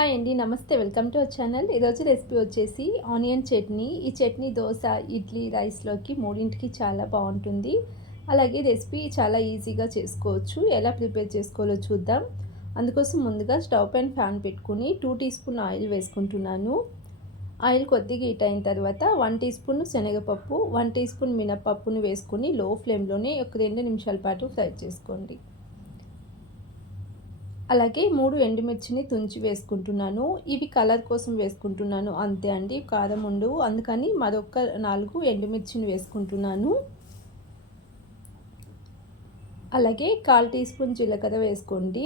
Hi అండి. నమస్తే. Welcome to our channel. ఈరోజు రెసిపీ వచ్చేసి ఆనియన్ చట్నీ. ఈ చట్నీ దోస, ఇడ్లీ, రైస్‌లోకి మూడింటికి చాలా బావుంటుంది. అలాగే రెసిపీ చాలా ఈజీగా చేసుకోవచ్చు. ఎలా ప్రిపేర్ చేసుకోవాలో చూద్దాం. అందుకోసం ముందుగా స్టవ్ పైన ప్యాన్ పెట్టుకొని 2 టీ స్పూన్ ఆయిల్ వేసుకుంటున్నాను. ఆయిల్ కొద్దిగా హీట్ అయిన తర్వాత 1 టీ స్పూన్ శనగపప్పు, 1 టీ స్పూన్ మినపప్పును వేసుకొని లో ఫ్లేమ్‌లోనే ఒక 2 నిమిషాల పాటు ఫ్రై చేసుకోండి. అలాగే 3 ఎండుమిర్చిని తుంచి వేసుకుంటున్నాను. ఇవి కలర్ కోసం వేసుకుంటున్నాను అంతే అండి. కారం ఉండవు. అందుకని మరొక 4 ఎండుమిర్చిని వేసుకుంటున్నాను. అలాగే 1/4 టీ స్పూన్ జీలకర్ర వేసుకోండి.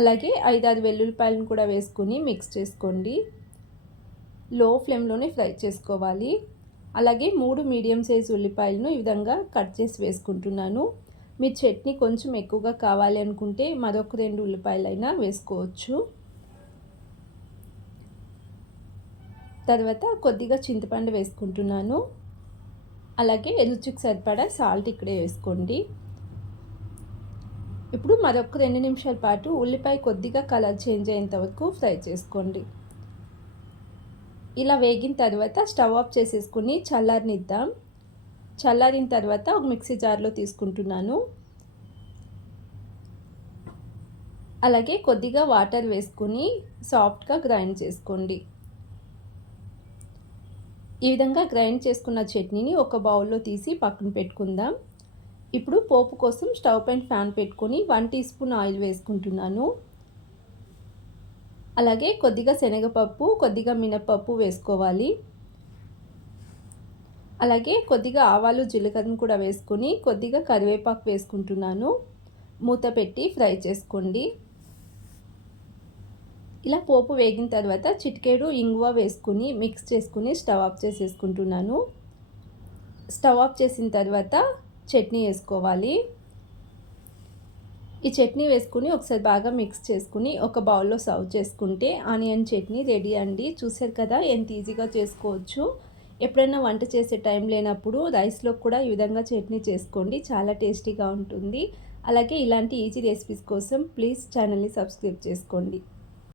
అలాగే 5, 6 వెల్లుల్లిపాయలను కూడా వేసుకొని మిక్స్ చేసుకోండి. లో ఫ్లేమ్‌లోనే ఫ్రై చేసుకోవాలి. అలాగే 3 మీడియం సైజ్ ఉల్లిపాయలను ఈ విధంగా కట్ చేసి వేసుకుంటున్నాను. మీ చట్నీ కొంచెం ఎక్కువగా కావాలి అనుకుంటే మరొక 2 ఉల్లిపాయలైనా వేసుకోవచ్చు. తర్వాత కొద్దిగా చింతపండు వేసుకుంటున్నాను. అలాగే రుచికి సరిపడా సాల్ట్ ఇక్కడే వేసుకోండి. ఇప్పుడు మరొక 2 నిమిషాల పాటు ఉల్లిపాయ కొద్దిగా కలర్ చేంజ్ అయ్యేంత వరకు ఫ్రై చేసుకోండి. ఇలా వేగిన తర్వాత స్టవ్ ఆఫ్ చేసేసుకొని చల్లారనిద్దాం. చల్లారిన తర్వాత ఒక మిక్సీ జార్‌లో తీసుకుంటున్నాను. అలాగే కొద్దిగా వాటర్ వేసుకొని సాఫ్ట్‌గా గ్రైండ్ చేసుకోండి. ఈ విధంగా గ్రైండ్ చేసుకున్న చట్నీని ఒక బౌల్‌లో తీసి పక్కన పెట్టుకుందాం. ఇప్పుడు పోపు కోసం స్టవ్ పైన ప్యాన్ పెట్టుకొని 1 టీ స్పూన్ ఆయిల్ వేసుకుంటున్నాను. అలాగే కొద్దిగా శనగపప్పు, కొద్దిగా మినపప్పు వేసుకోవాలి. అలాగే కొద్దిగా ఆవాలు, జీలకర్రను కూడా వేసుకొని కొద్దిగా కరివేపాకు వేసుకుంటున్నాను. మూత పెట్టి ఫ్రై చేసుకోండి. ఇలా పోపు వేగిన తర్వాత చిటికెడు ఇంగువ వేసుకొని మిక్స్ చేసుకొని స్టవ్ ఆఫ్ చేసేసుకుంటున్నాను. స్టవ్ ఆఫ్ చేసిన తర్వాత చట్నీ వేసుకోవాలి. ఈ చట్నీ వేసుకొని ఒకసారి బాగా మిక్స్ చేసుకుని ఒక బౌల్‌లో సర్వ్ చేసుకుంటే ఆనియన్ చట్నీ రెడీ అండి. చూసారు కదా ఎంత ఈజీగా చేసుకోవచ్చు. ఎప్పుడైనా వంట చేసే టైం లేనప్పుడు రైస్‌లో కూడా ఈ విధంగా చట్నీ చేసుకోండి. చాలా టేస్టీగా ఉంటుంది. అలాగే ఇలాంటి ఈజీ రెసిపీస్ కోసం ప్లీజ్ ఛానల్‌ని సబ్స్క్రైబ్ చేసుకోండి.